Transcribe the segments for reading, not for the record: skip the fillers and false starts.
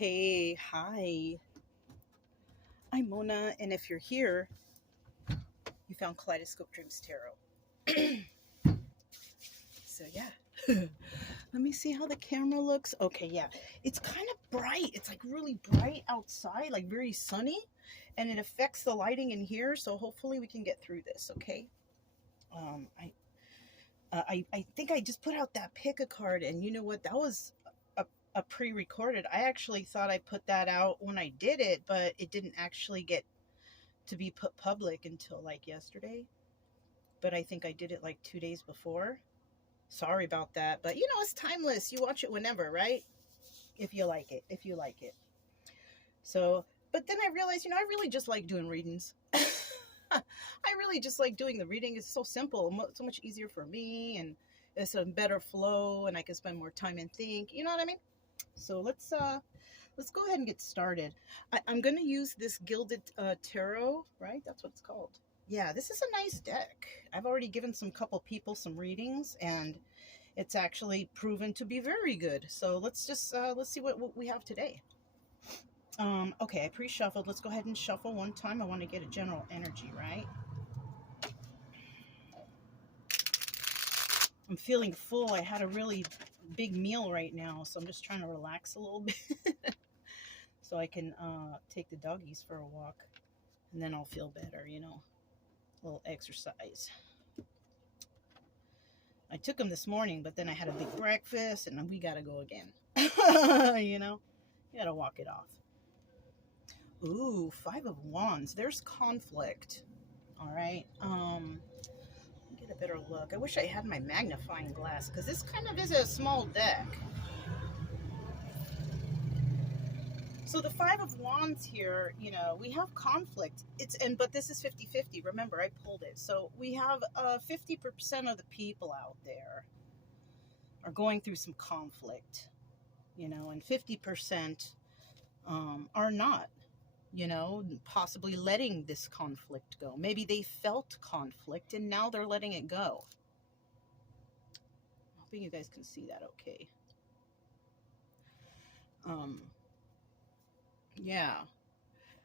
Hey, hi. I'm Mona, and if you're here, you found Kaleidoscope Dreams Tarot. So yeah. Let me see how the camera looks. Okay, yeah. It's kind of bright. It's like really bright outside, like very sunny, and it affects the lighting in here, so hopefully we can get through this, okay? Um I I think I just put out that pick a card, and you know what? That was a pre-recorded. I actually thought I put that out when I did it, but it didn't actually get to be put public until like yesterday. But I think I did it like 2 days before. Sorry about that. But you know, it's timeless. You watch it whenever, right? If you like it. If you like it. So, but then I realized, I really just like doing readings. I really just like doing the reading. It's so simple, so much easier for me, and it's a better flow, and I can spend more time and think. You know what I mean? So let's go ahead and get started. I'm going to use this Gilded Tarot, right? That's what it's called. Yeah, this is a nice deck. I've already given some couple people some readings, and it's actually proven to be very good. So let's just let's see what we have today. Okay, I pre-shuffled. Let's go ahead and shuffle one time. I want to get a general energy, right? I'm feeling full. I had a really big meal right now, so I'm just trying to relax a little bit so I can take the doggies for a walk, and then I'll feel better, a little exercise. I took them this morning, but then I had a big breakfast, and then we got to go again. You got to walk it off. Ooh, Five of Wands. There's conflict. All right. Get a better look. I wish I had my magnifying glass, because this kind of is a small deck. So the Five of Wands here, we have conflict. But this is 50-50. Remember, I pulled it. So we have 50% of the people out there are going through some conflict, and 50% are not, possibly letting this conflict go. Maybe they felt conflict and now they're letting it go. I'm hoping you guys can see that okay. Yeah.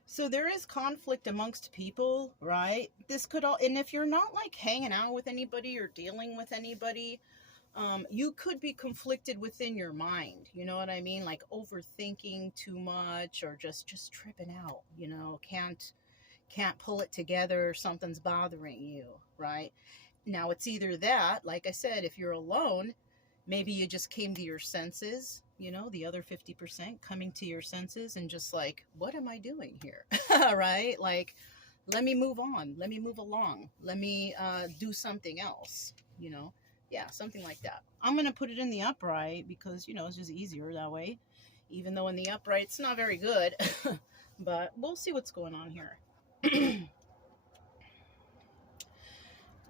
So there is conflict amongst people, right? This could all, and if you're not like hanging out with anybody or dealing with anybody, you could be conflicted within your mind. You know what I mean? Like overthinking too much, or just tripping out, can't pull it together. Something's bothering you, right? Now it's either that, like I said, if you're alone, maybe you just came to your senses, the other 50% coming to your senses and just like, what am I doing here? Right? Like, let me move on. Let me move along. Let me do something else, Yeah, something like that. I'm going to put it in the upright because, it's just easier that way. Even though in the upright, it's not very good. But we'll see what's going on here.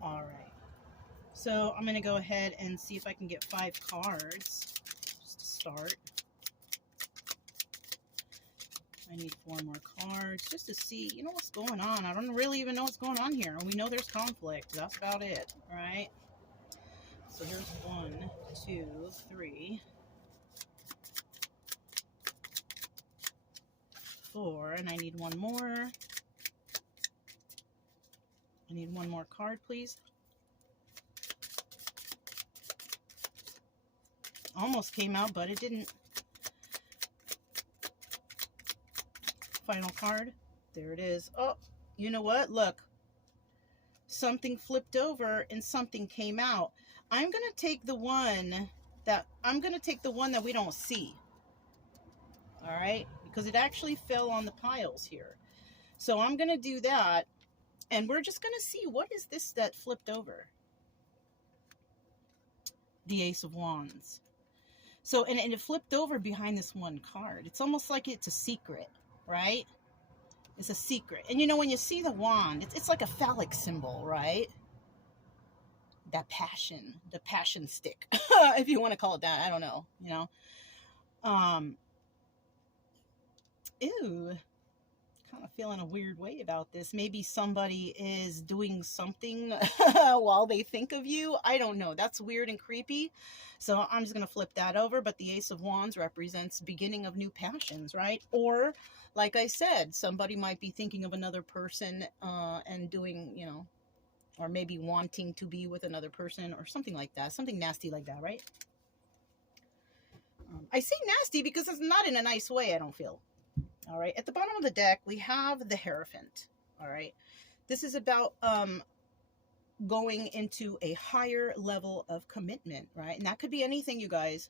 All right. So I'm going to go ahead and see if I can get 5 cards just to start. I need 4 more cards just to see, what's going on. I don't really even know what's going on here. We know there's conflict. That's about it, right? So here's 1, 2, 3, 4, and I need 1 more. I need 1 more card, please. Almost came out, but it didn't. Final card. There it is. Oh, you know what? Look. Something flipped over and something came out. I'm going to take the one that we don't see. All right? Because it actually fell on the piles here. So I'm going to do that, and we're just going to see, what is this that flipped over? The Ace of Wands. So, and it flipped over behind this one card. It's almost like it's a secret, right? It's a secret. And when you see the wand, it's like a phallic symbol, right? That passion, the passion stick, if you want to call it that. I don't know, Ew. kind of feeling a weird way about this. Maybe somebody is doing something while they think of you. I don't know. That's weird and creepy. So I'm just going to flip that over. But the Ace of Wands represents beginning of new passions, right? Or, like I said, somebody might be thinking of another person and doing, you know, or maybe wanting to be with another person or something like that. Something nasty like that, right? I say nasty because it's not in a nice way, I don't feel. All right. At the bottom of the deck, we have the Hierophant. All right. This is about going into a higher level of commitment, right? And that could be anything, you guys.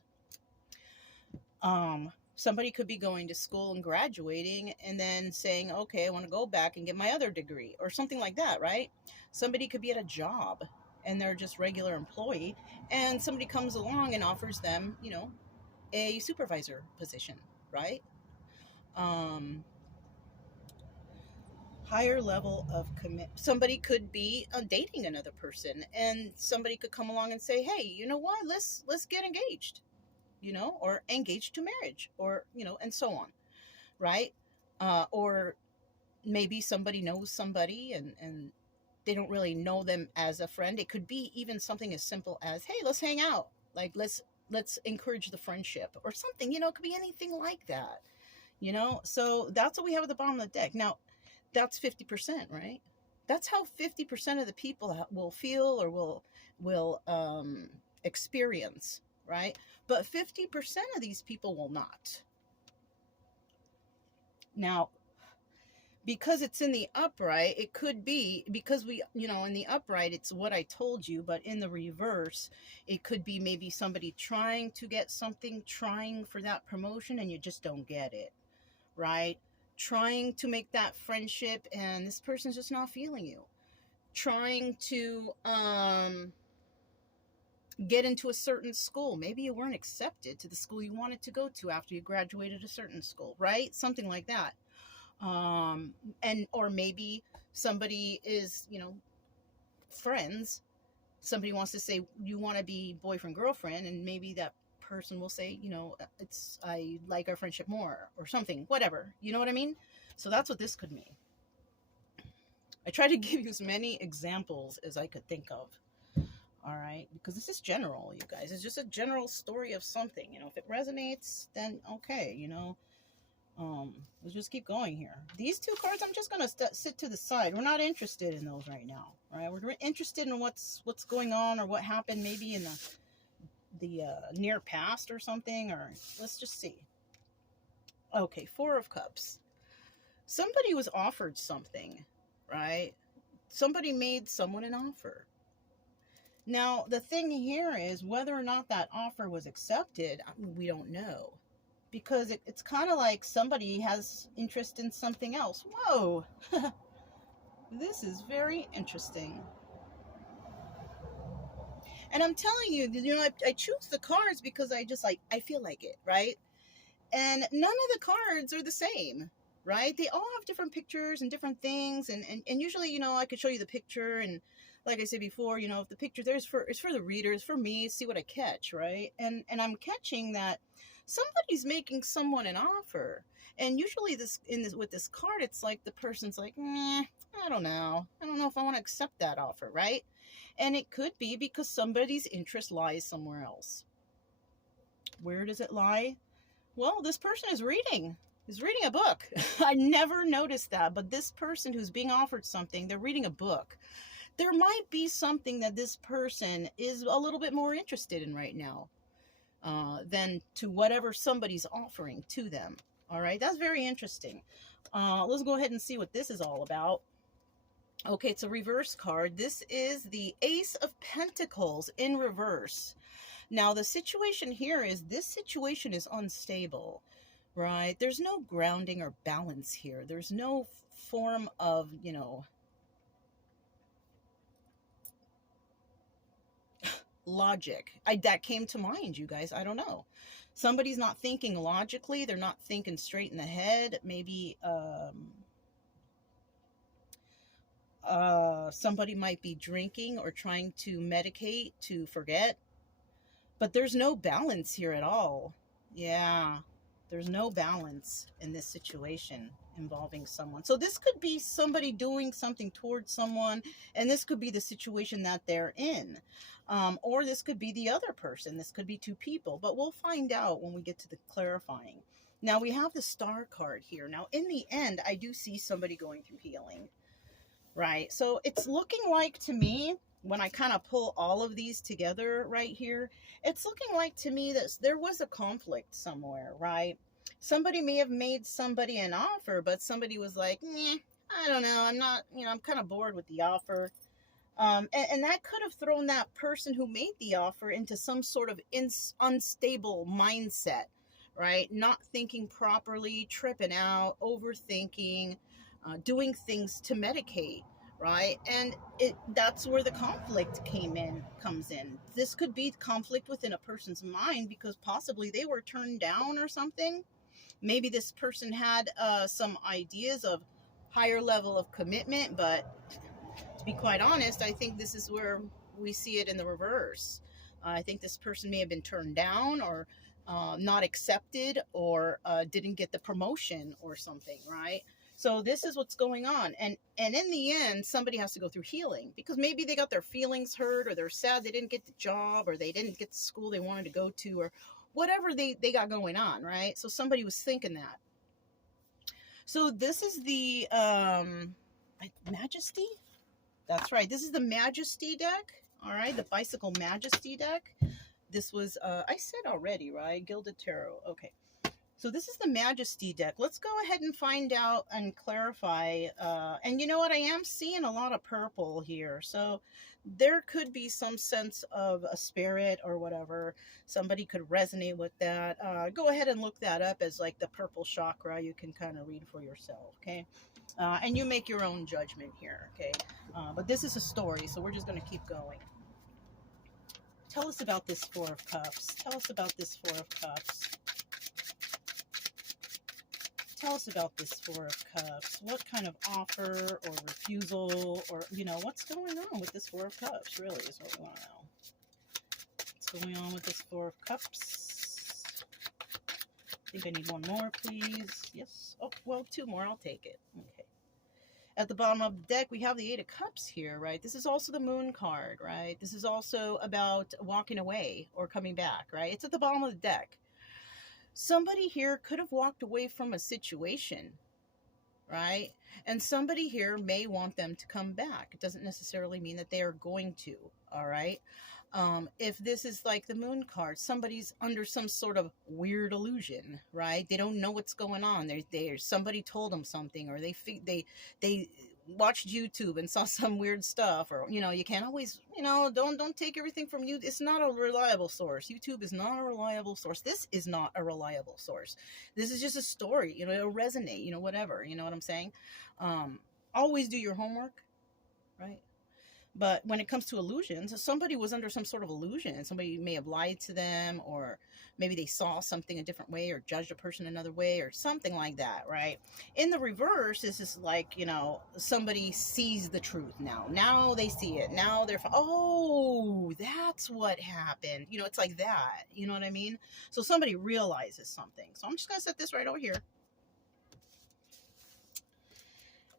Somebody could be going to school and graduating and then saying, okay, I want to go back and get my other degree or something like that, right? Somebody could be at a job and they're just regular employee, and somebody comes along and offers them, you know, a supervisor position, right? Higher level of commit. Somebody could be dating another person, and somebody could come along and say, hey, you know what, let's get engaged, you know, or engaged to marriage, or, you know, and so on, right? Or maybe somebody knows somebody and they don't really know them as a friend. It could be even something as simple as, hey, let's hang out, like let's encourage the friendship or something, you know. It could be anything like that, you know. So that's what we have at the bottom of the deck. Now that's 50%, right? That's how 50% of the people will feel or will experience, right? But 50% of these people will not. Now, because it's in the upright, it could be because we, you know, in the upright, it's what I told you, but in the reverse, it could be maybe somebody trying to get something, trying for that promotion, and you just don't get it, right? Trying to make that friendship, and this person's just not feeling you. Trying to get into a certain school. Maybe you weren't accepted to the school you wanted to go to after you graduated a certain school, right? Something like that. And or maybe somebody is, you know, friends. Somebody wants to say you want to be boyfriend girlfriend, and maybe that person will say, you know, it's, I like our friendship more, or something, whatever, you know what I mean? So that's what this could mean. I try to give you as many examples as I could think of. All right, because this is general, you guys. It's just a general story of something, you know. If it resonates, then okay, you know. Let's just keep going here. These two cards, I'm just gonna sit to the side. We're not interested in those right now, right? We're interested in what's going on, or what happened maybe in the near past or something, or let's just see. Okay, Four of Cups. Somebody was offered something, right? Somebody made someone an offer. Now, the thing here is whether or not that offer was accepted, we don't know. Because it's kind of like somebody has interest in something else. Whoa! This is very interesting. And I'm telling you, you know, I choose the cards because I just like, I feel like it, right? And none of the cards are the same, right? They all have different pictures and different things. And usually, you know, I could show you the picture, and like I said before, you know, if the picture there's it's for the reader, it's for me, see what I catch, right? And I'm catching that somebody's making someone an offer. And usually with this card, it's like the person's like, I don't know if I want to accept that offer, right? And it could be because somebody's interest lies somewhere else. Where does it lie? Well, this person is reading a book. I never noticed that, but this person who's being offered something, they're reading a book. There might be something that this person is a little bit more interested in right now than to whatever somebody's offering to them. All right, that's very interesting. Let's go ahead and see what this is all about. Okay, it's a reverse card. This is the Ace of Pentacles in reverse. Now, the situation here is this situation is unstable, right? There's no grounding or balance here. There's no form of, you know, logic. That came to mind, you guys. I don't know. Somebody's not thinking logically. They're not thinking straight in the head. Maybe somebody might be drinking or trying to medicate to forget. But there's no balance here at all. Yeah, there's no balance in this situation. involving someone. So this could be somebody doing something towards someone, and this could be the situation that they're in. Or this could be the other person. This could be two people, but we'll find out when we get to the clarifying. Now we have the Star card here. Now in the end, I do see somebody going through healing, right? So it's looking like to me, when I kind of pull all of these together right here, it's looking like to me that there was a conflict somewhere, right? Somebody may have made somebody an offer, but somebody was like, I don't know, I'm not, I'm kind of bored with the offer. And that could have thrown that person who made the offer into some sort of unstable mindset, right? Not thinking properly, tripping out, overthinking, doing things to medicate, right? And that's where the conflict comes in. This could be conflict within a person's mind because possibly they were turned down or something. Maybe this person had some ideas of higher level of commitment, but to be quite honest, I think this is where we see it in the reverse. I think this person may have been turned down or not accepted or didn't get the promotion or something, right? So this is what's going on. And in the end, somebody has to go through healing because maybe they got their feelings hurt or they're sad they didn't get the job or they didn't get the school they wanted to go to or whatever they got going on, right? So somebody was thinking that. So this is the Majesty. That's right. This is the Majesty deck. All right, the Bicycle Majesty deck. This was, I said already, right? Gilded Tarot. Okay. So this is the Majesty deck. Let's go ahead and find out and clarify. And you know what? I am seeing a lot of purple here. So there could be some sense of a spirit or whatever. Somebody could resonate with that. Go ahead and look that up as like the purple chakra. You can kind of read for yourself, okay? And you make your own judgment here, okay? But this is a story, so we're just going to keep going. Tell us about this Four of Cups. Tell us about this Four of Cups. Tell us about this Four of Cups. What kind of offer or refusal or, what's going on with this Four of Cups, really, is what we want to know. What's going on with this Four of Cups? I think I need one more, please. Yes. Oh, well, two more. I'll take it. Okay. At the bottom of the deck, we have the Eight of Cups here, right? This is also the Moon card, right? This is also about walking away or coming back, right? It's at the bottom of the deck. Somebody here could have walked away from a situation, right? And somebody here may want them to come back. It doesn't necessarily mean that they are going to, all right? If this is like the Moon card, somebody's under some sort of weird illusion, right? They don't know what's going on. Somebody told them something, or they watched YouTube and saw some weird stuff, or you can't always don't take everything from you. It's not a reliable source. YouTube is not a reliable source. This is not a reliable source. This is just a story. It'll resonate. Whatever. You know what I'm saying? Always do your homework, right? But when it comes to illusions, if somebody was under some sort of illusion, somebody may have lied to them, or maybe they saw something a different way or judged a person another way or something like that, right? In the reverse, this is like, somebody sees the truth now. Now they see it. Now they're, oh, that's what happened. It's like that. You know what I mean? So somebody realizes something. So I'm just going to set this right over here.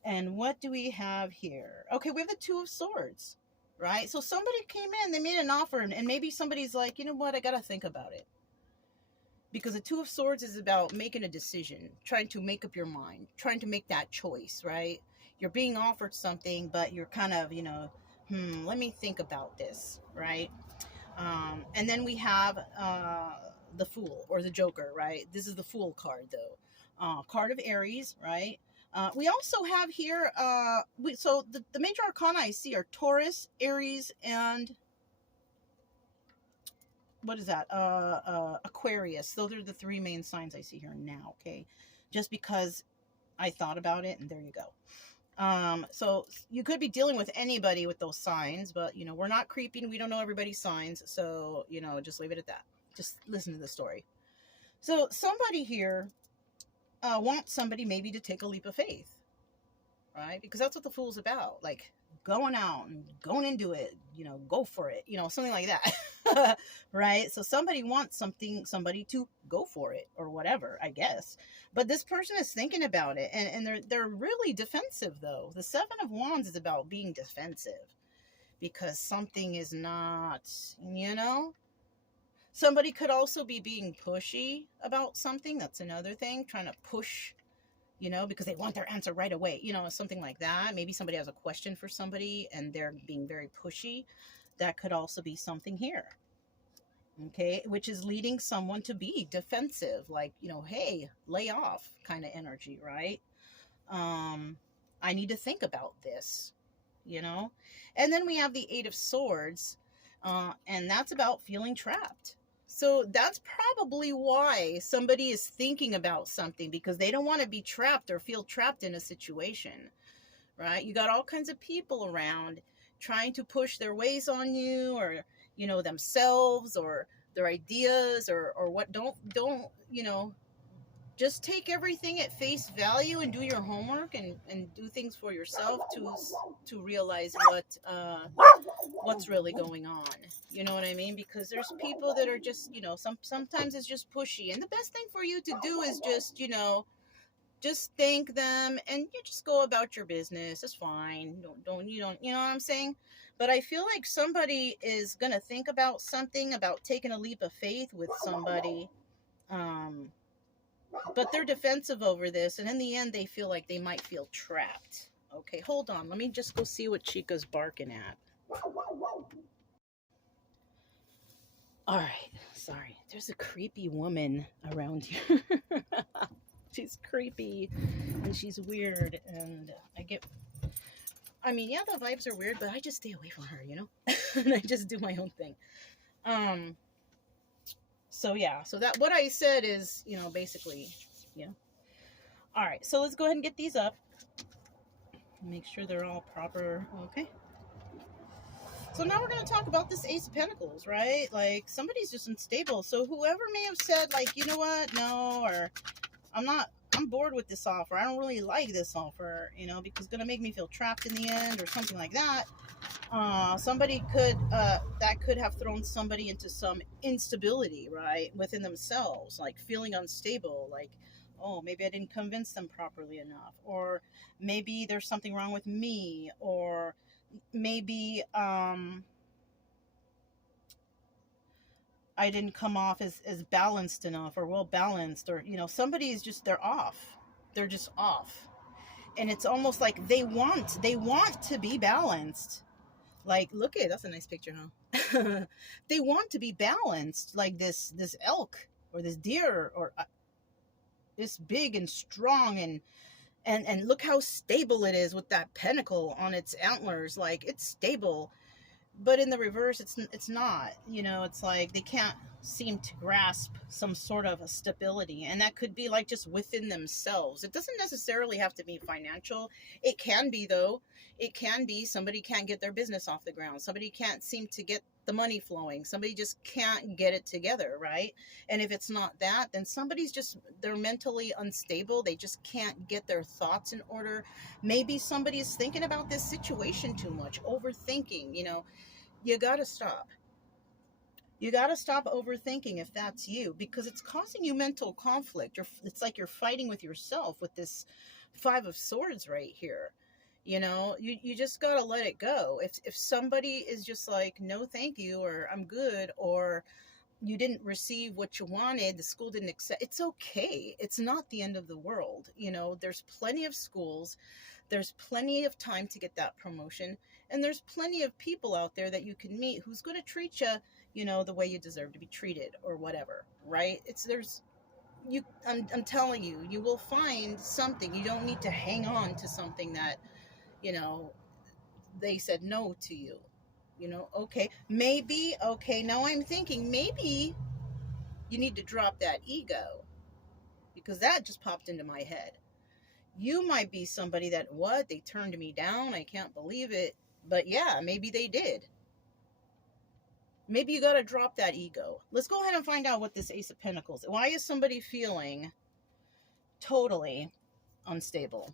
And what do we have here? Okay, we have the Two of Swords, right? So somebody came in, they made an offer, and maybe somebody's like, you know what, I got to think about it. Because the Two of Swords is about making a decision, trying to make up your mind, trying to make that choice, right? You're being offered something, but you're kind of, let me think about this, right? And then we have the Fool or the Joker, right? This is the Fool card, though. Card of Aries, right? We also have here, so the major arcana I see are Taurus, Aries, and what is that? Aquarius. Those are the three main signs I see here now, okay? Just because I thought about it, and there you go. So you could be dealing with anybody with those signs, but, we're not creeping. We don't know everybody's signs, so, just leave it at that. Just listen to the story. So somebody here want somebody maybe to take a leap of faith, right? Because that's what the Fool's about, like going out and going into it, you know, go for it, you know, something like that. Right? So somebody wants somebody to go for it or whatever, I guess. But this person is thinking about it, and they're really defensive though. The Seven of Wands is about being defensive because something is not, you know. Somebody could also be being pushy about something. That's another thing, trying to push, you know, because they want their answer right away, you know, something like that. Maybe somebody has a question for somebody and they're being very pushy. That could also be something here. Okay, which is leading someone to be defensive, like, you know, hey, lay off kind of energy, right? I need to think about this, you know. And then we have the Eight of Swords, and that's about feeling trapped. So that's probably why somebody is thinking about something, because they don't want to be trapped or feel trapped in a situation, right? You got all kinds of people around trying to push their ways on you, or, you know, themselves or their ideas, or what. Don't, you know, just take everything at face value and do your homework, and do things for yourself to realize what's really going on. You know what I mean? Because there's people that are just, you know, sometimes it's just pushy, and the best thing for you to do is just, you know, just thank them and you just go about your business. It's fine. You know what I'm saying? But I feel like somebody is gonna think about something, about taking a leap of faith with somebody, but they're defensive over this, and in the end they feel like they might feel trapped. Okay, hold on, let me just go see what Chica's barking at. All right, sorry, there's a creepy woman around here. She's creepy and she's weird, and I mean, yeah, the vibes are weird, but I just stay away from her, you know. And I just do my own thing. So yeah, so that what I said is, you know, basically, you know. All right, so let's go ahead and get these up. Make sure they're all proper. Okay. So now we're going to talk about this Ace of Pentacles, right? Like, somebody's just unstable. So whoever may have said, like, you know what, no, or I'm bored with this offer. I don't really like this offer, you know, because it's going to make me feel trapped in the end, or something like that. Somebody could, that could have thrown somebody into some instability, right, within themselves, like feeling unstable, like, oh, maybe I didn't convince them properly enough, or maybe there's something wrong with me, or maybe, I didn't come off as balanced enough, or well balanced, or, you know, somebody's just, they're off. They're just off. And it's almost like they want to be balanced. Like, look at, that's a nice picture, huh? They want to be balanced, like this elk or this deer, or this big and strong, and look how stable it is with that pentacle on its antlers. Like, it's stable, but in the reverse, it's not. You know, it's like they can't seem to grasp some sort of a stability, and that could be like just within themselves. It doesn't necessarily have to be financial. It can be, though. It can be somebody can't get their business off the ground. Somebody can't seem to get the money flowing. Somebody just can't get it together, right? And if it's not that, then somebody's just, they're mentally unstable. They just can't get their thoughts in order. Maybe somebody's thinking about this situation too much, overthinking. You know, you gotta stop. You got to stop overthinking if that's you, because it's causing you mental conflict. It's like you're fighting with yourself with this Five of Swords right here. You know, you just got to let it go. If somebody is just like, no, thank you, or I'm good, or you didn't receive what you wanted, the school didn't accept, it's okay. It's not the end of the world. You know, there's plenty of schools. There's plenty of time to get that promotion. And there's plenty of people out there that you can meet who's going to treat you, you know, the way you deserve to be treated, or whatever, right? I'm telling you, you will find something. You don't need to hang on to something that, you know, they said no to you. You know, okay, now I'm thinking maybe you need to drop that ego, because that just popped into my head. You might be somebody that, what, they turned me down, I can't believe it. But yeah, maybe they did. Maybe you got to drop that ego. Let's go ahead and find out what this Ace of Pentacles, why is somebody feeling totally unstable?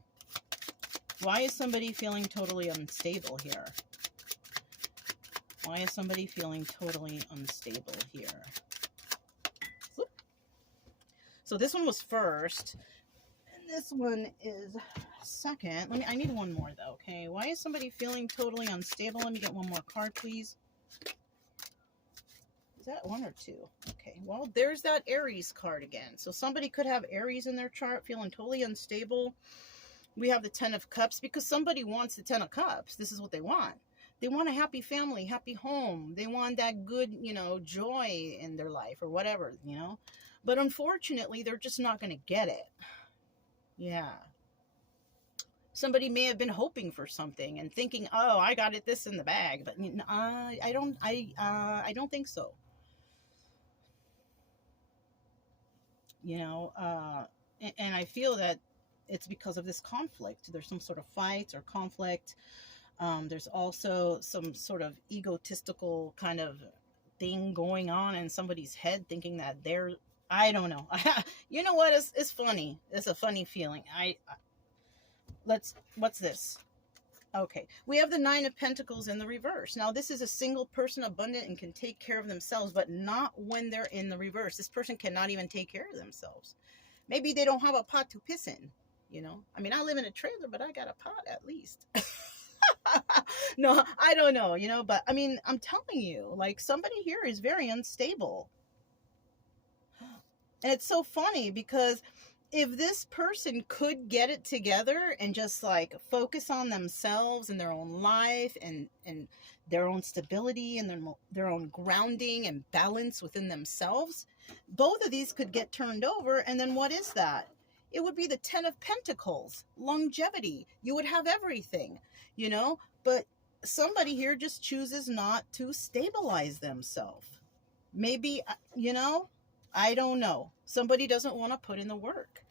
Why is somebody feeling totally unstable here? Why is somebody feeling totally unstable here? Whoop. So this one was first, and this one is second. I need one more though, okay? Why is somebody feeling totally unstable? Let me get one more card, please. Is that one or two? Okay, well, there's that Aries card again. So somebody could have Aries in their chart, feeling totally unstable. We have the Ten of Cups because somebody wants the Ten of Cups. This is what they want. They want a happy family, happy home. They want that good, you know, joy in their life or whatever, you know. But unfortunately, they're just not going to get it. Yeah. Somebody may have been hoping for something and thinking, "Oh, I got it this in the bag," but I don't think so. You know, and I feel that it's because of this conflict. There's some sort of fight or conflict. There's also some sort of egotistical kind of thing going on in somebody's head, thinking that they're, I don't know. You know what? It's funny. It's a funny feeling. What's this? Okay, we have the Nine of Pentacles in the reverse. Now, this is a single person, abundant, and can take care of themselves, but not when they're in the reverse. This person cannot even take care of themselves. Maybe they don't have a pot to piss in, you know? I mean, I live in a trailer, but I got a pot at least. No, I don't know, you know, but I mean, I'm telling you, like, somebody here is very unstable. And it's so funny because if this person could get it together and just like focus on themselves and their own life and their own stability and their own grounding and balance within themselves, both of these could get turned over. And then what is that? It would be the Ten of Pentacles, longevity. You would have everything, you know, but somebody here just chooses not to stabilize themselves. Maybe, you know, I don't know. Somebody doesn't want to put in the work.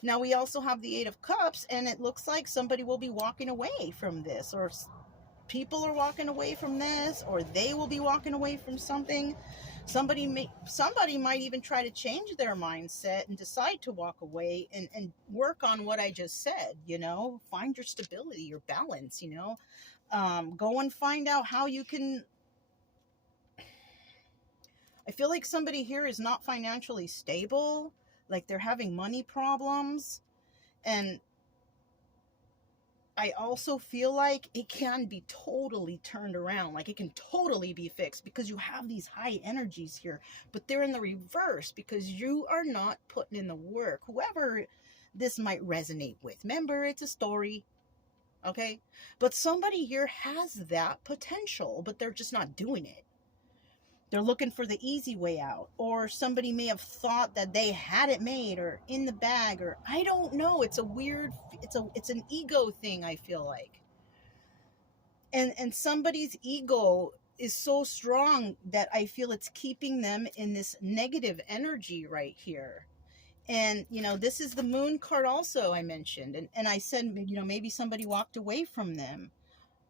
Now, we also have the Eight of Cups, and it looks like somebody will be walking away from this, or people are walking away from this, or they will be walking away from something. Somebody might even try to change their mindset and decide to walk away and work on what I just said, you know, find your stability, your balance, you know, go and find out how you can. I feel like somebody here is not financially stable, like they're having money problems. And I also feel like it can be totally turned around, like it can totally be fixed because you have these high energies here, but they're in the reverse because you are not putting in the work. Whoever this might resonate with, remember, it's a story, okay? But somebody here has that potential, but they're just not doing it. They're looking for the easy way out, or somebody may have thought that they had it made or in the bag, or I don't know. It's a weird, it's an ego thing, I feel like. And somebody's ego is so strong that I feel it's keeping them in this negative energy right here. And, you know, this is the Moon card also I mentioned. And I said, you know, maybe somebody walked away from them.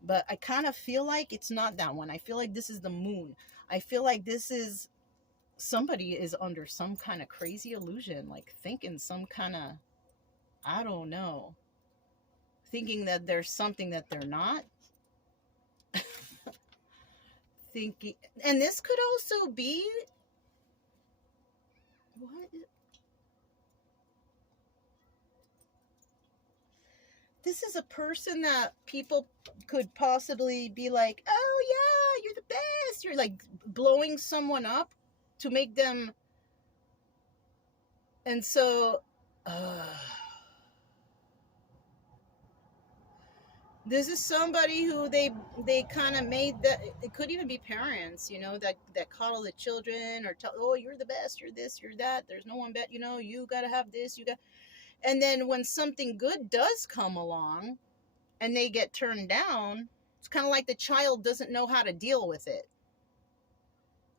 But I kind of feel like it's not that one. I feel like this is the Moon. I feel like this is somebody is under some kind of crazy illusion, like thinking some kind of, I don't know, thinking that there's something that they're not. Thinking, and this could also be, what? This is a person that people could possibly be like, oh yeah, you're the best. You're like blowing someone up to make them. And so, this is somebody who they kind of made that. It could even be parents, you know, that coddle the children or tell, oh, you're the best, you're this, you're that. There's no one better, you know, you got to have this, you got. And then when something good does come along and they get turned down, it's kind of like the child doesn't know how to deal with it.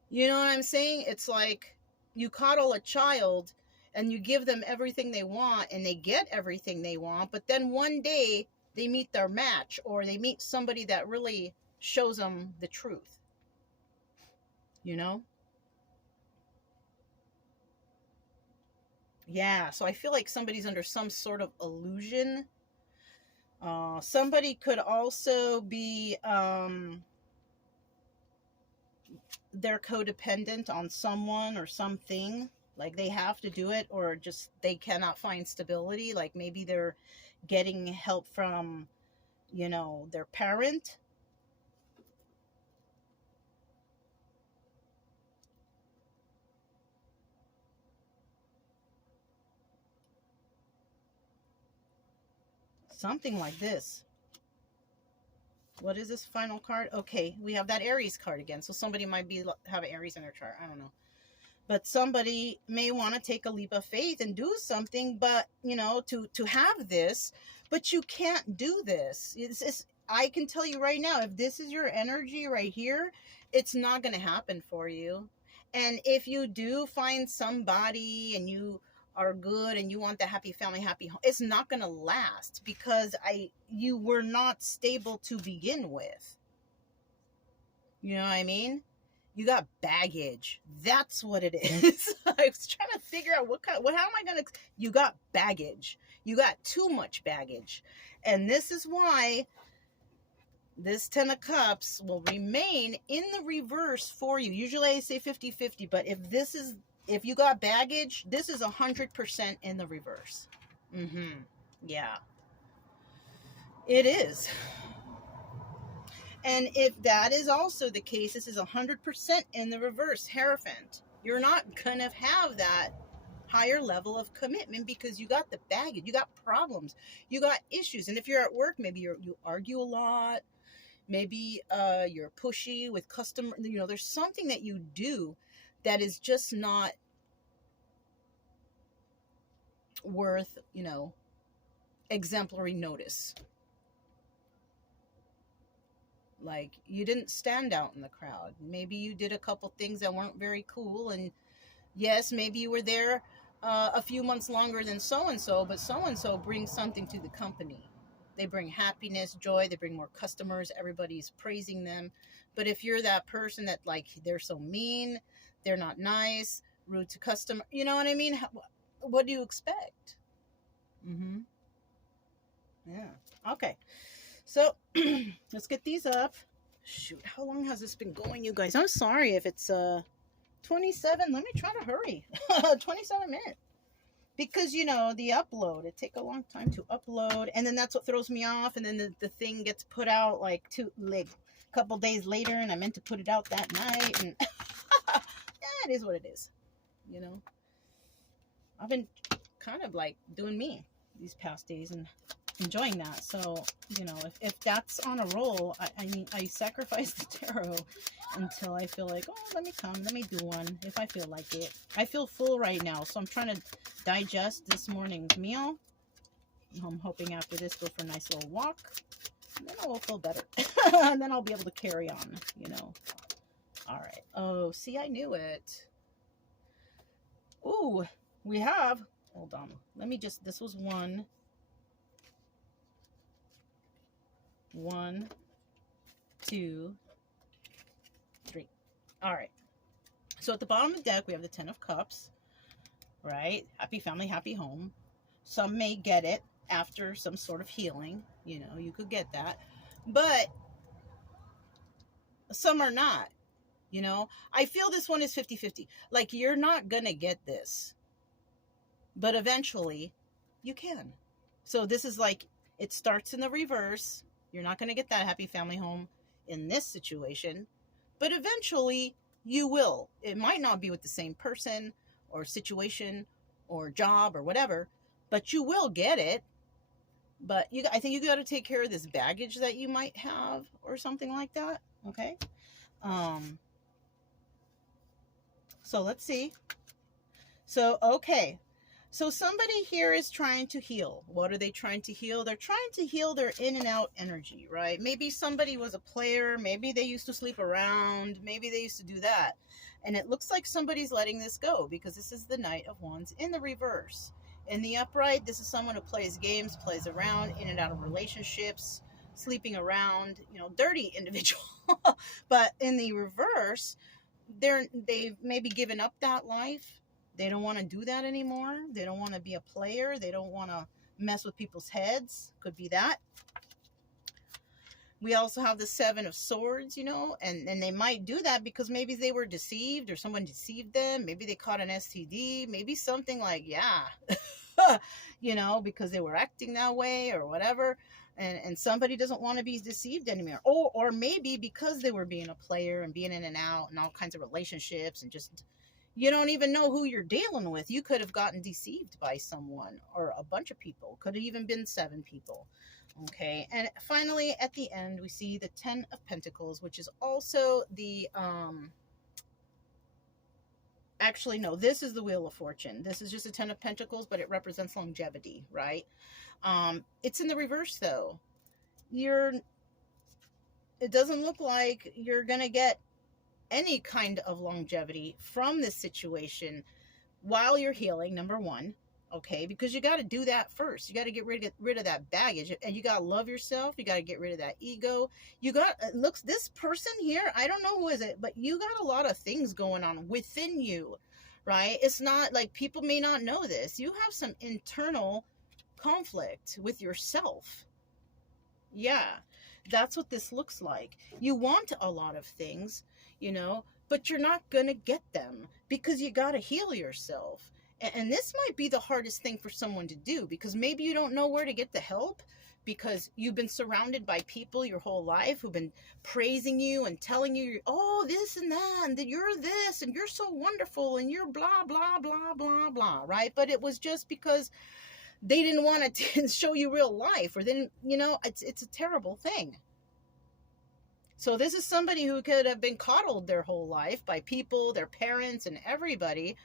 You know what I'm saying? It's like you coddle a child and you give them everything they want and they get everything they want, but then one day they meet their match or they meet somebody that really shows them the truth. You know? Yeah, so I feel like somebody's under some sort of illusion Somebody could also be they're codependent on someone or something, like they have to do it, or just they cannot find stability, like maybe they're getting help from, you know, their parent. Something like this. What is this final card? Okay, we have that Aries card again, so somebody might be have Aries in their chart, I don't know. But somebody may want to take a leap of faith and do something, but you know, to have this, but you can't do this. It's I can tell you right now, if this is your energy right here, it's not going to happen for you. And if you do find somebody and you are good and you want the happy family, happy home, it's not going to last, because you were not stable to begin with. You know what I mean? You got baggage. That's what it is. I was trying to figure out how am I going to, you got baggage. You got too much baggage. And this is why this 10 of Cups will remain in the reverse for you. Usually I say 50-50, but if you got baggage, this is 100% in the reverse. Yeah. It is. And if that is also the case, this is 100% in the reverse, Hierophant. You're not going to have that higher level of commitment because you got the baggage, you got problems, you got issues. And if you're at work, maybe you argue a lot, maybe you're pushy with customer, you know, there's something that you do that is just not worth, you know, exemplary notice. Like, you didn't stand out in the crowd. Maybe you did a couple things that weren't very cool. And yes, maybe you were there a few months longer than so-and-so, but so-and-so brings something to the company. They bring happiness, joy, they bring more customers, everybody's praising them. But if you're that person that, like, they're so mean, they're not nice, rude to customer, you know what I mean? What do you expect? Yeah. Okay. So let's get these up. Shoot, how long has this been going, you guys? I'm sorry if it's 27. Let me try to hurry. 27 minutes. Because, you know, the upload, it takes a long time to upload. And then that's what throws me off. And then the thing gets put out like a couple days later. And I meant to put it out that night. And yeah, it is what it is. You know, I've been kind of like doing me these past days and enjoying that. So, you know, if that's on a roll, I mean, I sacrifice the tarot until I feel like, oh, let me do one if I feel like it. I feel full right now, so I'm trying to digest this morning's meal. I'm hoping after this go for a nice little walk, and then I will feel better. And then I'll be able to carry on, you know. All right. Oh, see, I knew it. Ooh, we have, hold on. Let me just, this was one, 2, 3. All right. So at the bottom of the deck, we have the 10 of Cups, right? Happy family, happy home. Some may get it after some sort of healing. You know, you could get that. But some are not. You know, I feel this one is 50-50. Like, you're not going to get this. But eventually, you can. So this is like, it starts in the reverse. You're not going to get that happy family home in this situation. But eventually, you will. It might not be with the same person or situation or job or whatever, but you will get it. But I think you got to take care of this baggage that you might have or something like that. Okay. So let's see. So, okay. So somebody here is trying to heal. What are they trying to heal? They're trying to heal their in and out energy, right? Maybe somebody was a player. Maybe they used to sleep around. Maybe they used to do that. And it looks like somebody's letting this go because this is the Knight of Wands in the reverse. In the upright, this is someone who plays games, plays around, in and out of relationships, sleeping around, you know, dirty individual. But in the reverse, they've maybe given up that life. They don't want to do that anymore. They don't want to be a player. They don't want to mess with people's heads. Could be that. We also have the Seven of Swords, you know, and they might do that because maybe they were deceived or someone deceived them. Maybe they caught an STD. Maybe something like, yeah, you know, because they were acting that way or whatever. And somebody doesn't want to be deceived anymore. Or maybe because they were being a player and being in and out and all kinds of relationships and just, you don't even know who you're dealing with. You could have gotten deceived by someone or a bunch of people. Could have even been 7 people. Okay, and finally at the end we see the 10 of Pentacles, which is also the actually no, this is the Wheel of Fortune. This is just a 10 of Pentacles, but it represents longevity, right? It's in the reverse though. It doesn't look like you're gonna get any kind of longevity from this situation while you're healing, number one. Okay, because you got to do that first. You got to get rid of that baggage, and you got to love yourself. You got to get rid of that ego. You got looks this person here, I don't know who is it, but you got a lot of things going on within you, right? It's not like people may not know this. You have some internal conflict with yourself. Yeah, that's what this looks like. You want a lot of things, you know, but you're not gonna get them because you got to heal yourself. And this might be the hardest thing for someone to do because maybe you don't know where to get the help because you've been surrounded by people your whole life who've been praising you and telling you, oh, this and that, and that you're this, and you're so wonderful, and you're blah, blah, blah, blah, blah, right? But it was just because they didn't want to show you real life, or then, you know, it's a terrible thing. So this is somebody who could have been coddled their whole life by people, their parents, and everybody.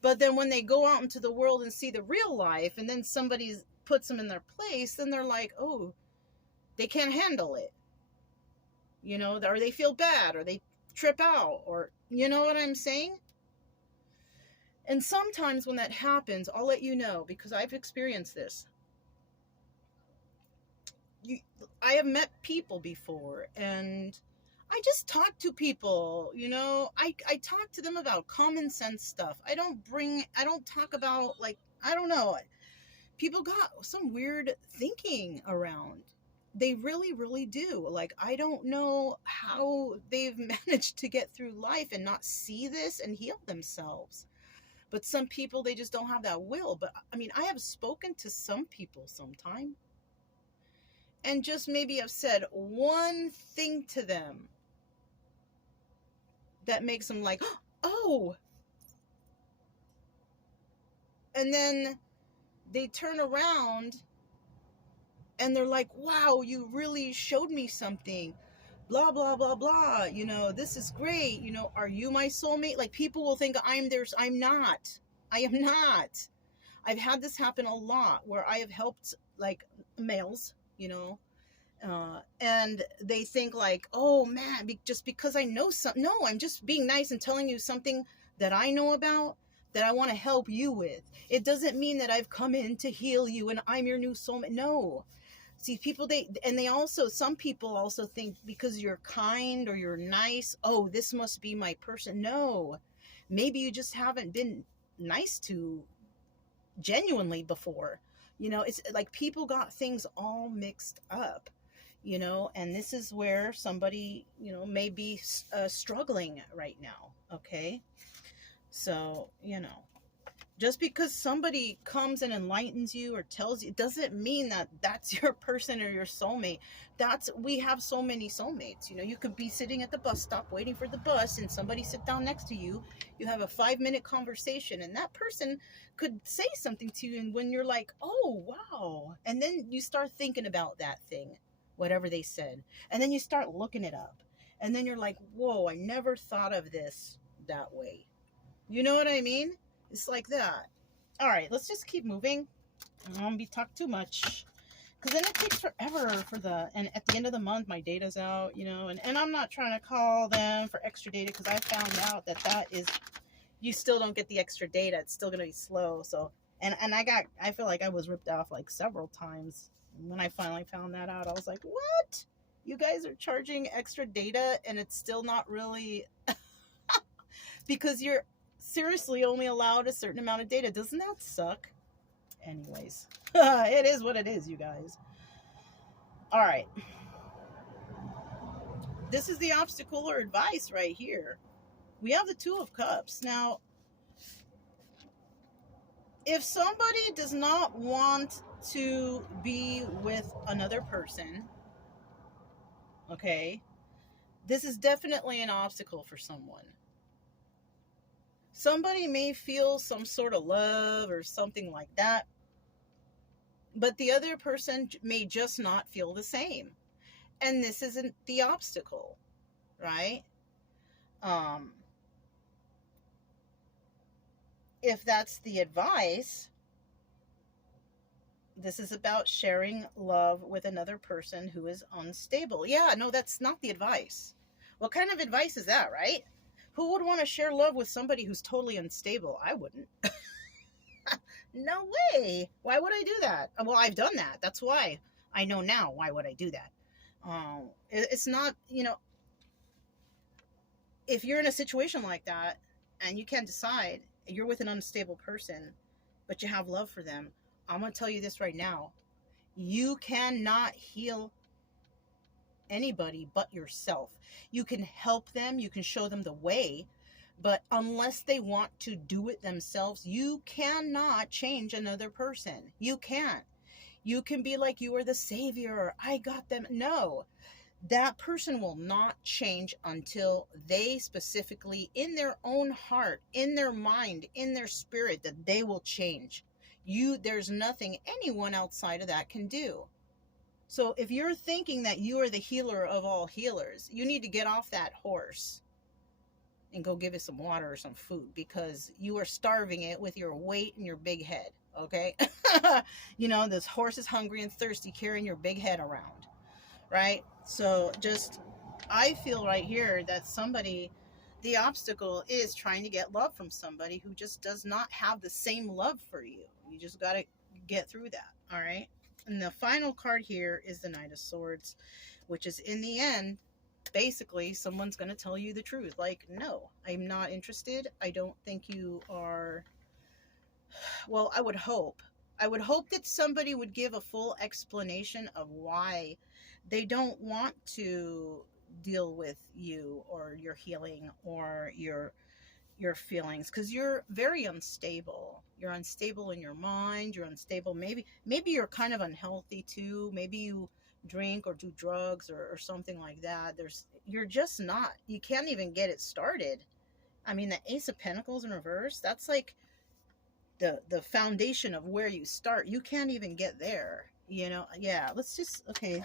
But then when they go out into the world and see the real life, and then somebody puts them in their place, then they're like, oh, they can't handle it. You know, or they feel bad, or they trip out, or, you know what I'm saying? And sometimes when that happens, I'll let you know, because I've experienced this. I have met people before, and I just talk to people, you know, I talk to them about common sense stuff. I don't talk about, like, I don't know. People got some weird thinking around. They really, really do. Like, I don't know how they've managed to get through life and not see this and heal themselves. But some people, they just don't have that will. But I mean, I have spoken to some people sometime and just maybe have said one thing to them that makes them like, oh, and then they turn around and they're like, wow, you really showed me something, blah, blah, blah, blah, you know, this is great, you know, are you my soulmate? Like, people will think I'm theirs. I'm not. I am not. I've had this happen a lot where I have helped, like, males, you know, and they think like, oh man, just because I know something. No, I'm just being nice and telling you something that I know about that I want to help you with. It doesn't mean that I've come in to heal you and I'm your new soulmate. No. See, people, some people also think because you're kind or you're nice, oh, this must be my person. No, maybe you just haven't been nice to genuinely before. You know, it's like people got things all mixed up, you know, and this is where somebody, you know, may be struggling right now. Okay. So, you know, just because somebody comes and enlightens you or tells you, it doesn't mean that that's your person or your soulmate. We have so many soulmates. You know, you could be sitting at the bus stop waiting for the bus and somebody sit down next to you. You have a 5-minute conversation and that person could say something to you. And when you're like, oh, wow. And then you start thinking about that thing, whatever they said. And then you start looking it up. And then you're like, whoa, I never thought of this that way. You know what I mean? It's like that. All right, let's just keep moving. I don't want to be talked too much. Because then it takes forever and at the end of the month, my data's out, you know. And I'm not trying to call them for extra data because I found out that is, you still don't get the extra data. It's still going to be slow. So, and I feel like I was ripped off like several times. And when I finally found that out, I was like, what? You guys are charging extra data and it's still not really, because you're seriously only allowed a certain amount of data. Doesn't that suck? Anyways, it is what it is, you guys. All right. This is the obstacle or advice right here. We have the Two of Cups. Now, if somebody does not want to be with another person, okay, this is definitely an obstacle for someone. Somebody may feel some sort of love or something like that, but the other person may just not feel the same. And this isn't the obstacle, right? If that's the advice, this is about sharing love with another person who is unstable. Yeah, no, that's not the advice. What kind of advice is that, right? Who would want to share love with somebody who's totally unstable? I wouldn't. No way. Why would I do that? Well, I've done that. That's why I know now. Why would I do that? It's not, if you're in a situation like that and you can't decide, you're with an unstable person, but you have love for them, I'm going to tell you this right now. You cannot heal anybody but yourself. You can help them, you can show them the way, but unless they want to do it themselves, you cannot change another person. You can't. You can be like, you are the savior, I got them. No, that person will not change until they specifically, in their own heart, in their mind, in their spirit, that they will change. There's nothing anyone outside of that can do. So if you're thinking that you are the healer of all healers, you need to get off that horse and go give it some water or some food, because you are starving it with your weight and your big head, okay? This horse is hungry and thirsty carrying your big head around, right? So I feel right here that the obstacle is trying to get love from somebody who just does not have the same love for you. You just got to get through that, all right? And the final card here is the Knight of Swords, which is, in the end, basically someone's going to tell you the truth. Like, no, I'm not interested. I don't think you are. Well, I would hope that somebody would give a full explanation of why they don't want to deal with you or your healing or your feelings, because you're very unstable. You're unstable in your mind. You're unstable. Maybe you're kind of unhealthy too. Maybe you drink or do drugs or something like that. You're just not. You can't even get it started. I mean, the Ace of Pentacles in reverse, that's like the foundation of where you start. You can't even get there. Yeah. Okay.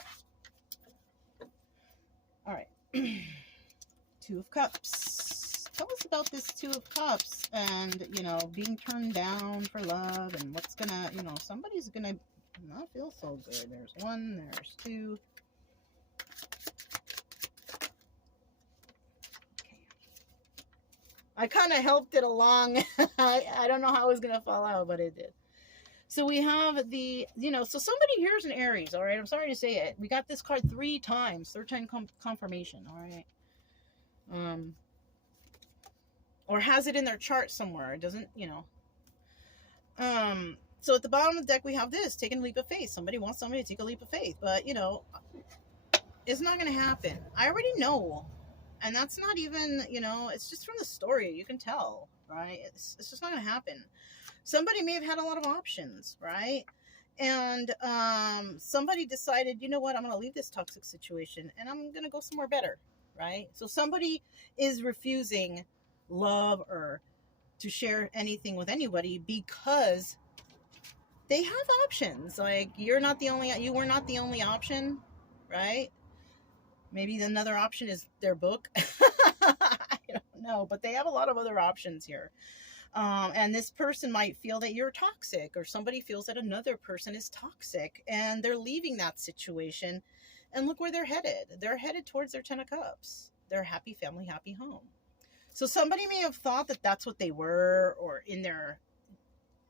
All right. Two of Cups. Tell us about this Two of Cups and, being turned down for love, and what's gonna, somebody's gonna not feel so good. There's one, there's two. Okay. I kind of helped it along. I don't know how it was gonna fall out, but it did. So we have so somebody here is an Aries, all right? I'm sorry to say it. We got this card 3 times, third time confirmation, all right? Or has it in their chart somewhere. It doesn't, So at the bottom of the deck, we have this, taking a leap of faith. Somebody wants somebody to take a leap of faith, but, it's not going to happen. I already know. And that's not even, it's just from the story. You can tell, right? It's just not going to happen. Somebody may have had a lot of options, right? And somebody decided, you know what, I'm going to leave this toxic situation and I'm going to go somewhere better, right? So somebody is refusing love or to share anything with anybody because they have options. Like, you were not the only option, right? Maybe another option is their book. I don't know, but they have a lot of other options here. And this person might feel that you're toxic, or somebody feels that another person is toxic, and they're leaving that situation. And look where they're headed. They're headed towards their 10 of Cups. Their happy family, happy home. So somebody may have thought that that's what they were, or in their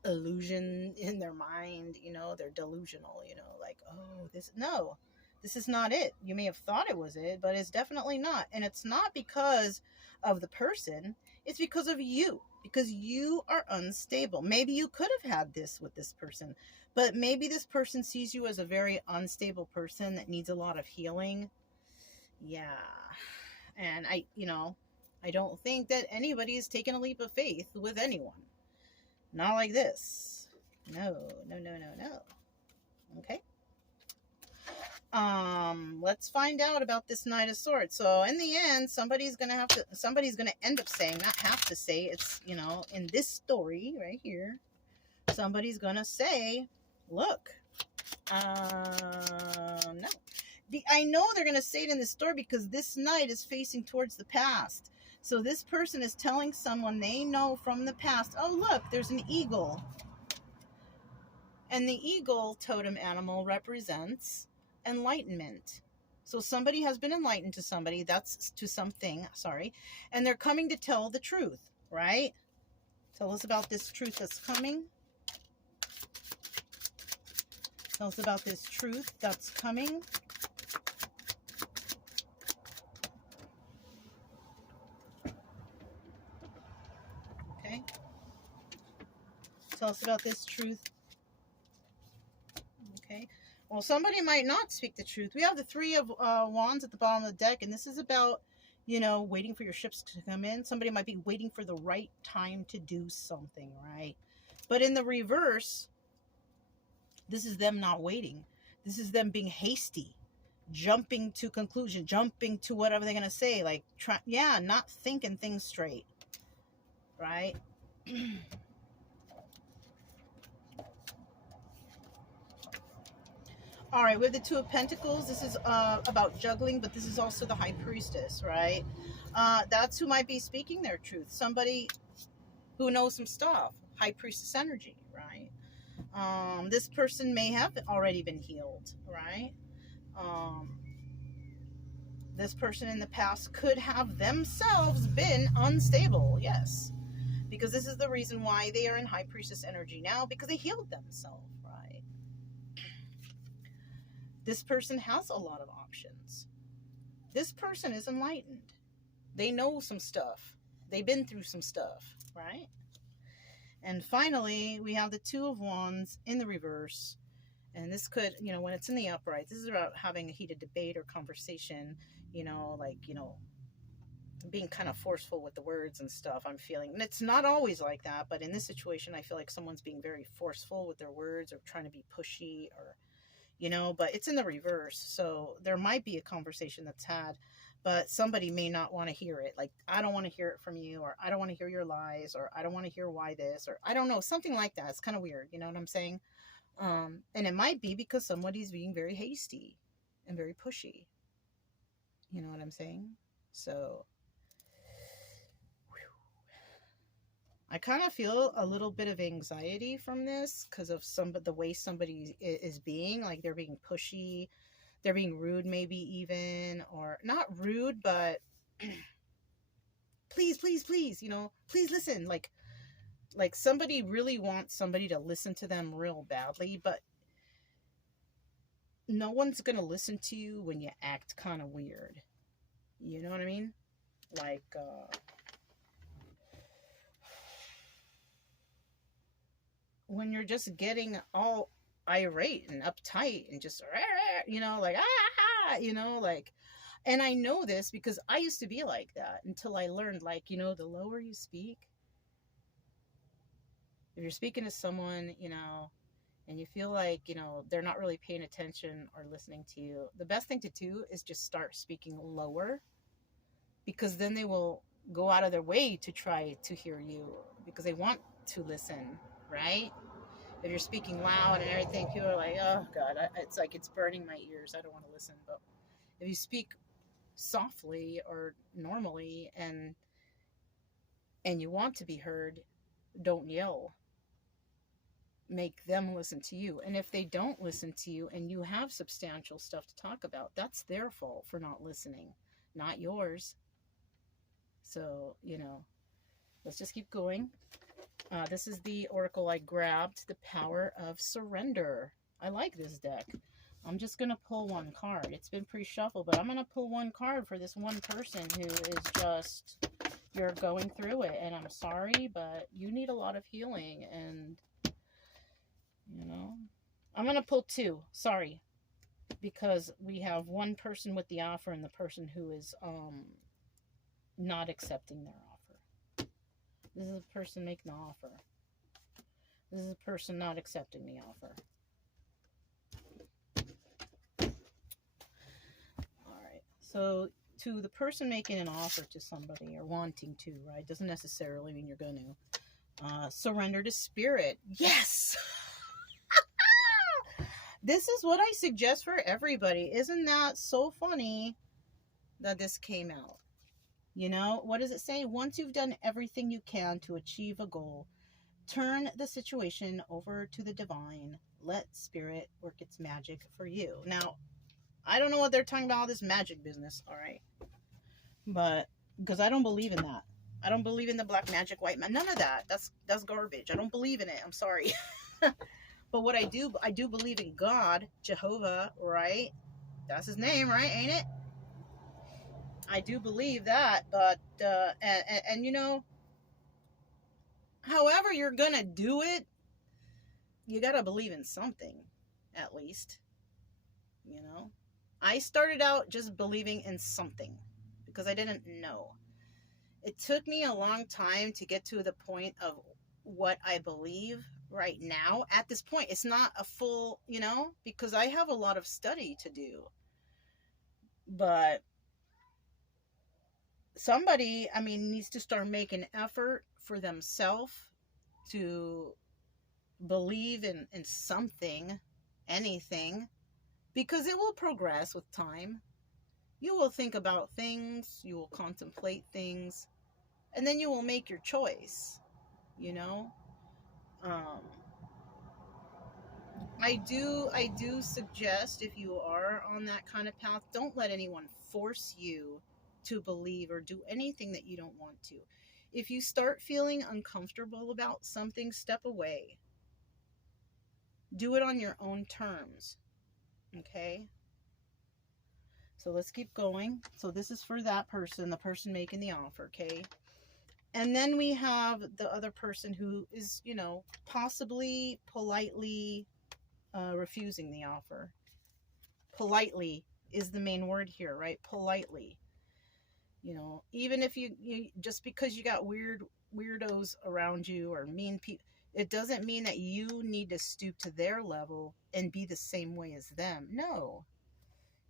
illusion, in their mind, they're delusional, like, oh, this is not it. You may have thought it was it, but it's definitely not. And it's not because of the person. It's because of you, because you are unstable. Maybe you could have had this with this person, but maybe this person sees you as a very unstable person that needs a lot of healing. Yeah. And I don't think that anybody is taking a leap of faith with anyone. Not like this. No, no, no, no, no. Okay. Let's find out about this Knight of Swords. So in the end, somebody's gonna end up saying, not have to say, it's, in this story right here, somebody's gonna say, look, no. I know they're gonna say it in this story because this knight is facing towards the past. So this person is telling someone they know from the past, oh look, there's an eagle. And the eagle totem animal represents enlightenment. So somebody has been enlightened to somebody, that's to something, sorry, and they're coming to tell the truth, right? Tell us about this truth that's coming. Tell us about this truth that's coming. Okay. Tell us about this truth. Okay. Well, somebody might not speak the truth. We have the Three of Wands at the bottom of the deck, and this is about, waiting for your ships to come in. Somebody might be waiting for the right time to do something, right? But in the reverse, this is them not waiting. This is them being hasty, jumping to conclusion, jumping to whatever they're going to say, like, not thinking things straight, right? All right, we have the Two of Pentacles. This is about juggling, but this is also the High Priestess, right? That's who might be speaking their truth. Somebody who knows some stuff. High Priestess energy, right? This person may have already been healed, right? This person in the past could have themselves been unstable, yes. Because this is the reason why they are in High Priestess energy now, because they healed themselves, right? This person has a lot of options. This person is enlightened. They know some stuff. They've been through some stuff, right? And finally, we have the Two of Wands in the reverse. And this could, when it's in the upright, this is about having a heated debate or conversation, being kind of forceful with the words and stuff, I'm feeling. And it's not always like that, but in this situation, I feel like someone's being very forceful with their words or trying to be pushy or, but it's in the reverse. So there might be a conversation that's had, but somebody may not want to hear it. Like, I don't want to hear it from you, or I don't want to hear your lies, or I don't want to hear why this, or I don't know, something like that. It's kind of weird. You know what I'm saying? And it might be because somebody's being very hasty and very pushy. You know what I'm saying? So I kind of feel a little bit of anxiety from this because of the way somebody is being, like they're being pushy, they're being rude, maybe even, or not rude, but please, please, please, please listen. Like somebody really wants somebody to listen to them real badly, but no one's going to listen to you when you act kind of weird. You know what I mean? Like, when you're just getting all irate and uptight and just, and I know this because I used to be like that until I learned, the lower you speak, if you're speaking to someone, and you feel like, they're not really paying attention or listening to you, the best thing to do is just start speaking lower, because then they will go out of their way to try to hear you because they want to listen, right? If you're speaking loud and everything, people are like, oh God, it's like it's burning my ears. I don't want to listen. But if you speak softly or normally and you want to be heard, don't yell. Make them listen to you. And if they don't listen to you and you have substantial stuff to talk about, that's their fault for not listening, not yours. So, let's just keep going. This is the oracle I grabbed, the Power of Surrender. I like this deck. I'm just going to pull one card. It's been pre-shuffled, but I'm going to pull one card for this one person who is just You're going through it, and I'm sorry, but you need a lot of healing. And, you know, I'm going to pull two. Sorry. Because we have one person with the offer and the person who is not accepting their offer. This is a person making the offer. This is a person not accepting the offer. Alright, so to the person making an offer to somebody, or wanting to, right? Doesn't necessarily mean you're going to. Surrender to spirit. Yes! This is what I suggest for everybody. Isn't that so funny that this came out? You know, what does it say? Once you've done everything you can to achieve a goal, turn the situation over to the divine. Let spirit work its magic for you. Now, I don't know what they're talking about, all this magic business, all right? But, because I don't believe in that. I don't believe in the black magic, white man. None of that. That's garbage. I don't believe in it. I'm sorry. But what I do believe in God, Jehovah, right? That's his name, right? Ain't it? I do believe that, but, and you know, however you're gonna do it, you gotta believe in something, at least. You know? I started out just believing in something, because I didn't know. It took me a long time to get to the point of what I believe right now. At this point, it's not a full, you know, because I have a lot of study to do. But somebody, I mean, needs to start making effort for themselves to believe in something, anything, because it will progress with time. You will think about things, you will contemplate things, and then you will make your choice, you know? I do suggest, if you are on that kind of path, don't let anyone force you to believe or do anything that you don't want to. If you start feeling uncomfortable about something, step away. Do it on your own terms. Okay? So let's keep going. So this is for that person, the person making the offer, okay? And then we have the other person who is, you know, possibly politely refusing the offer. Politely is the main word here, right? Politely. You know, even if you just because you got weirdos around you or mean people, it doesn't mean that you need to stoop to their level and be the same way as them. No.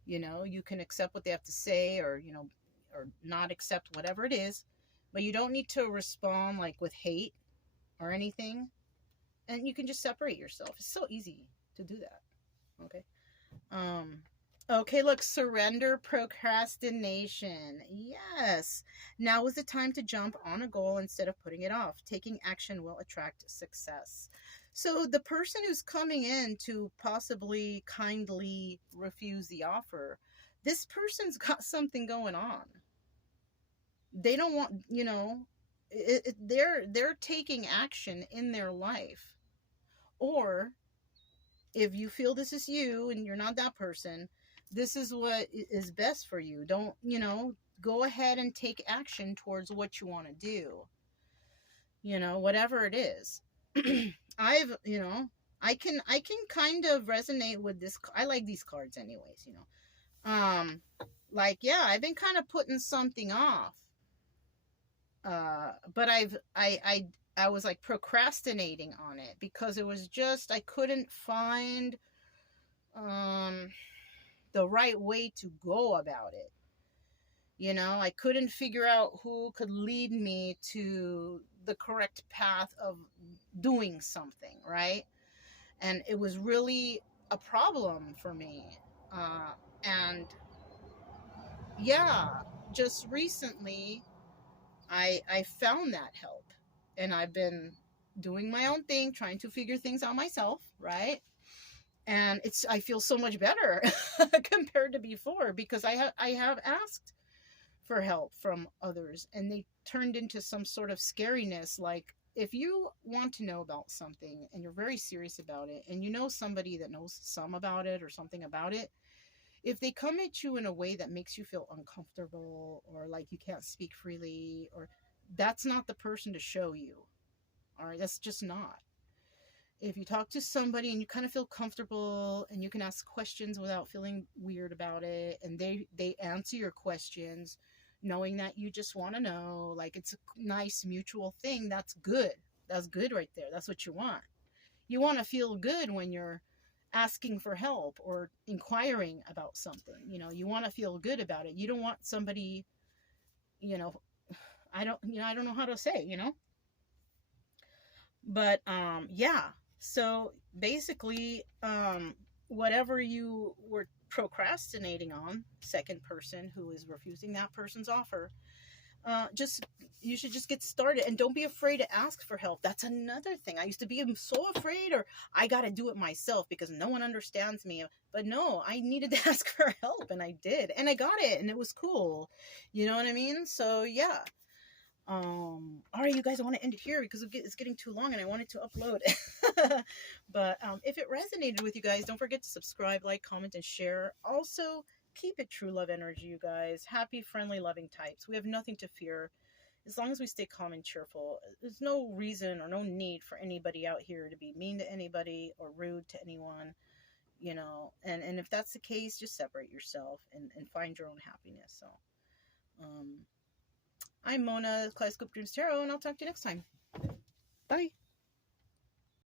You know, you can accept what they have to say, or, you know, or not accept whatever it is, but you don't need to respond like with hate or anything. And you can just separate yourself. It's so easy to do that. Okay. Okay, look, surrender procrastination. Yes. Now is the time to jump on a goal instead of putting it off. Taking action will attract success. So the person who's coming in to possibly kindly refuse the offer, this person's got something going on. They don't want, you know, they're taking action in their life. Or if you feel this is you and you're not that person, this is what is best for you. Don't, you know, go ahead and take action towards what you want to do. You know, whatever it is. I've, you know, I can kind of resonate with this. I like these cards anyways, you know. Like, yeah, I've been kind of putting something off. But I was like procrastinating on it because it was just, I couldn't find the right way to go about it. You know, I couldn't figure out who could lead me to the correct path of doing something, right? And it was really a problem for me. And yeah, just recently I found that help, and I've been doing my own thing, trying to figure things out myself, right? And I feel so much better compared to before, because I have asked for help from others, and they turned into some sort of scariness. Like, if you want to know about something and you're very serious about it, and you know somebody that knows some about it or something about it, if they come at you in a way that makes you feel uncomfortable, or like you can't speak freely, or that's not the person to show you. All right, that's just not. If you talk to somebody and you kind of feel comfortable and you can ask questions without feeling weird about it, and they answer your questions knowing that you just want to know, like it's a nice mutual thing, that's good. That's good right there. That's what you want. You want to feel good when you're asking for help or inquiring about something. You want to feel good about it. You don't want somebody, you know, I don't know how to say, but yeah. So basically, whatever you were procrastinating on, second person who is refusing that person's offer, just you should just get started, and don't be afraid to ask for help. That's another thing. I used to be so afraid, or I got to do it myself because no one understands me. But no, I needed to ask for help, and I did, and I got it, and it was cool. You know what I mean? So yeah. All right, you guys, I want to end it here because it's getting too long and I wanted to upload. But if it resonated with you guys, don't forget to subscribe, like, comment, and share. Also, keep it true love energy, you guys. Happy, friendly, loving types. We have nothing to fear as long as we stay calm and cheerful. There's no reason or no need for anybody out here to be mean to anybody or rude to anyone, and if that's the case, just separate yourself and find your own happiness. So I'm Mona, Kaleidoscope Dreams Tarot, and I'll talk to you next time. Bye.